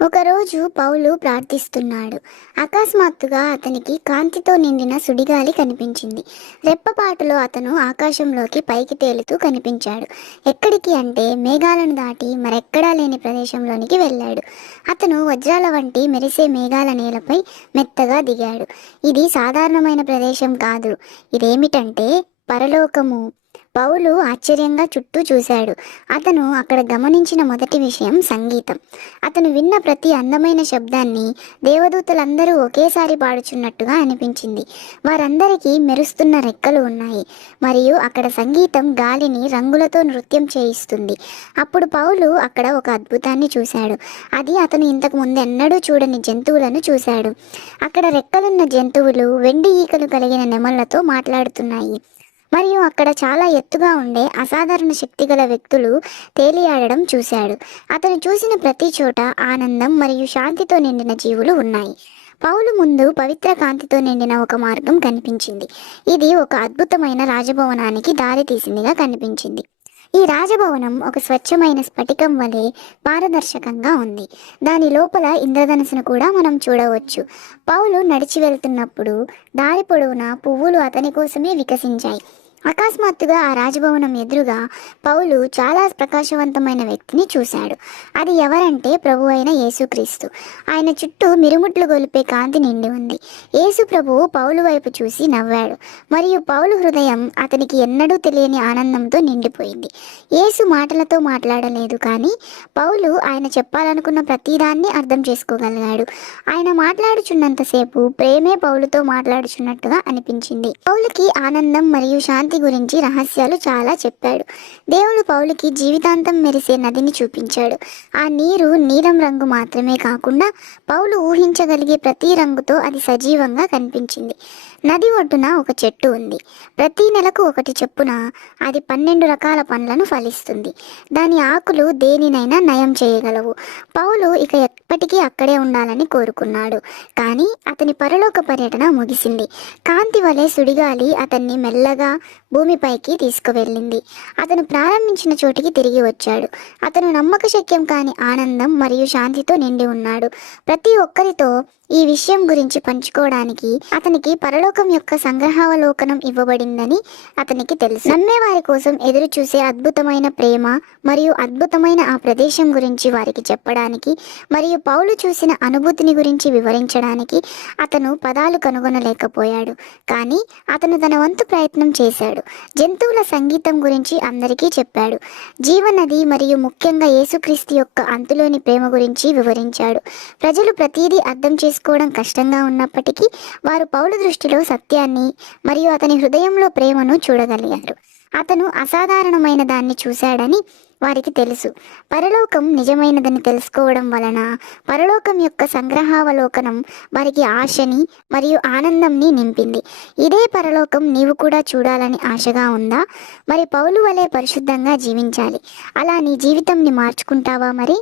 ఒకరోజు పౌలు ప్రార్థిస్తున్నాడు. అకస్మాత్తుగా అతనికి కాంతితో నిండిన సుడిగాలి కనిపించింది. రెప్పపాటులో అతను ఆకాశంలోకి పైకి తేలుతూ కనిపించాడు. ఎక్కడికి అంటే మేఘాలను దాటి మరెక్కడా లేని ప్రదేశంలోనికి వెళ్ళాడు. అతను వజ్రాల వంటి మెరిసే మేఘాల నేలపై మెత్తగా దిగాడు. ఇది సాధారణమైన ప్రదేశం కాదు. ఇదేమిటంటే పరలోకము. పౌలు ఆశ్చర్యంగా చుట్టూ చూశాడు. అతను అక్కడ గమనించిన మొదటి విషయం సంగీతం. అతను విన్న ప్రతి అందమైన శబ్దాన్ని దేవదూతలందరూ ఒకేసారి పాడుచున్నట్టుగా అనిపించింది. వారందరికీ మెరుస్తున్న రెక్కలు ఉన్నాయి మరియు అక్కడ సంగీతం గాలిని రంగులతో నృత్యం చేయిస్తుంది. అప్పుడు పౌలు అక్కడ ఒక అద్భుతాన్ని చూశాడు. అది అతను ఇంతకు ముందు ఎన్నడూ చూడని జంతువులను చూశాడు. అక్కడ రెక్కలున్న జంతువులు వెండి ఈకలు కలిగిన నెమళ్లతో మాట్లాడుతున్నాయి. మరియు అక్కడ చాలా ఎత్తుగా ఉండే అసాధారణ శక్తిగల వ్యక్తులు తేలియాడడం చూశాడు. అతను చూసిన ప్రతి చోట ఆనందం మరియు శాంతితో నిండిన జీవులు ఉన్నాయి. పౌలు ముందు పవిత్ర కాంతితో నిండిన ఒక మార్గం కనిపించింది. ఇది ఒక అద్భుతమైన రాజభవనానికి దారి తీసిందిగా కనిపించింది. ఈ రాజభవనం ఒక స్వచ్ఛమైన స్ఫటికం వలె పారదర్శకంగా ఉంది. దాని లోపల ఇంద్రధనుసును కూడా మనం చూడవచ్చు. పౌలు నడిచి వెళ్తున్నప్పుడు దారి పొడవునా పువ్వులు అతని కోసమే వికసించాయి. అకస్మాత్తుగా ఆ రాజభవనం ఎదురుగా పౌలు చాలా ప్రకాశవంతమైన వ్యక్తిని చూశాడు. అది ఎవరంటే ప్రభు అయిన యేసుక్రీస్తు. ఆయన చుట్టూ మిరుముట్లు గొలిపే కాంతి నిండి ఉంది. యేసు ప్రభువు పౌలు వైపు చూసి నవ్వాడు మరియు పౌలు హృదయం అతనికి ఎన్నడూ తెలియని ఆనందంతో నిండిపోయింది. యేసు మాటలతో మాట్లాడలేదు, కానీ పౌలు ఆయన చెప్పాలనుకున్న ప్రతిదాన్ని అర్థం చేసుకోగలిగాడు. ఆయన మాట్లాడుచున్నంతసేపు ప్రేమే పౌలుతో మాట్లాడుచున్నట్టుగా అనిపించింది. పౌలుకి ఆనందం మరియు శాంతి గురించి రహస్యాలు చాలా చెప్పాడు. దేవుడు పౌలుకి జీవితాంతం మెరిసే నదిని చూపించాడు. ఆ నీరు నీలం రంగు మాత్రమే కాకుండా పౌలు ఊహించగలిగే ప్రతి రంగుతో అది సజీవంగా కనిపించింది. నది ఒడ్డున ఒక చెట్టు ఉంది. ప్రతి నెలకు ఒకటి చెప్పున అది 12 రకాల పండ్లను ఫలిస్తుంది. దాని ఆకులు దేనినైనా నయం చేయగలవు. పౌలు ఇక ఎప్పటికీ అక్కడే ఉండాలని కోరుకున్నాడు. కానీ అతని పరలోక పర్యటన ముగిసింది. కాంతి వలె సుడిగాలి అతన్ని మెల్లగా భూమిపైకి తీసుకువెళ్ళింది. అతను ప్రారంభించిన చోటికి తిరిగి వచ్చాడు. అతను నమ్మకశక్యం కాని ఆనందం మరియు శాంతితో నిండి ఉన్నాడు. ప్రతి ఒక్కరితో ఈ విషయం గురించి పంచుకోవడానికి అతనికి పరలోకం యొక్క సంగ్రహావలోకనం ఇవ్వబడిందని అతనికి తెలుసు. నమ్మేవారి కోసం ఎదురు చూసే అద్భుతమైన ప్రేమ మరియు అద్భుతమైన ఆ ప్రదేశం గురించి వారికి చెప్పడానికి మరియు పౌలు చూసిన అనుభూతిని గురించి వివరించడానికి అతను పదాలు కనుగొనలేకపోయాడు. కానీ అతను తన వంతు ప్రయత్నం చేశాడు. జంతువుల సంగీతం గురించి అందరికీ చెప్పాడు. జీవనది మరియు ముఖ్యంగా యేసుక్రీస్తు యొక్క అంతులోని ప్రేమ గురించి వివరించాడు. ప్రజలు ప్రతిదీ అర్థం చేసుకోవడం కష్టంగా ఉన్నప్పటికీ వారు పౌలు దృష్టిలో సత్యాన్ని మరియు అతని హృదయంలో ప్రేమను చూడగలిగారు. అతను అసాధారణమైన దాన్ని చూశాడని వారికి తెలుసు. పరలోకం నిజమైనదని తెలుసుకోవడం వలన పరలోకం యొక్క సంగ్రహావలోకనం వారికి ఆశని మరియు ఆనందంని నింపింది. ఇదే పరలోకం నీవు కూడా చూడాలని ఆశగా ఉందా? మరి పౌలు వలె పరిశుద్ధంగా జీవించాలి. అలా నీ జీవితంని మార్చుకుంటావా మరి?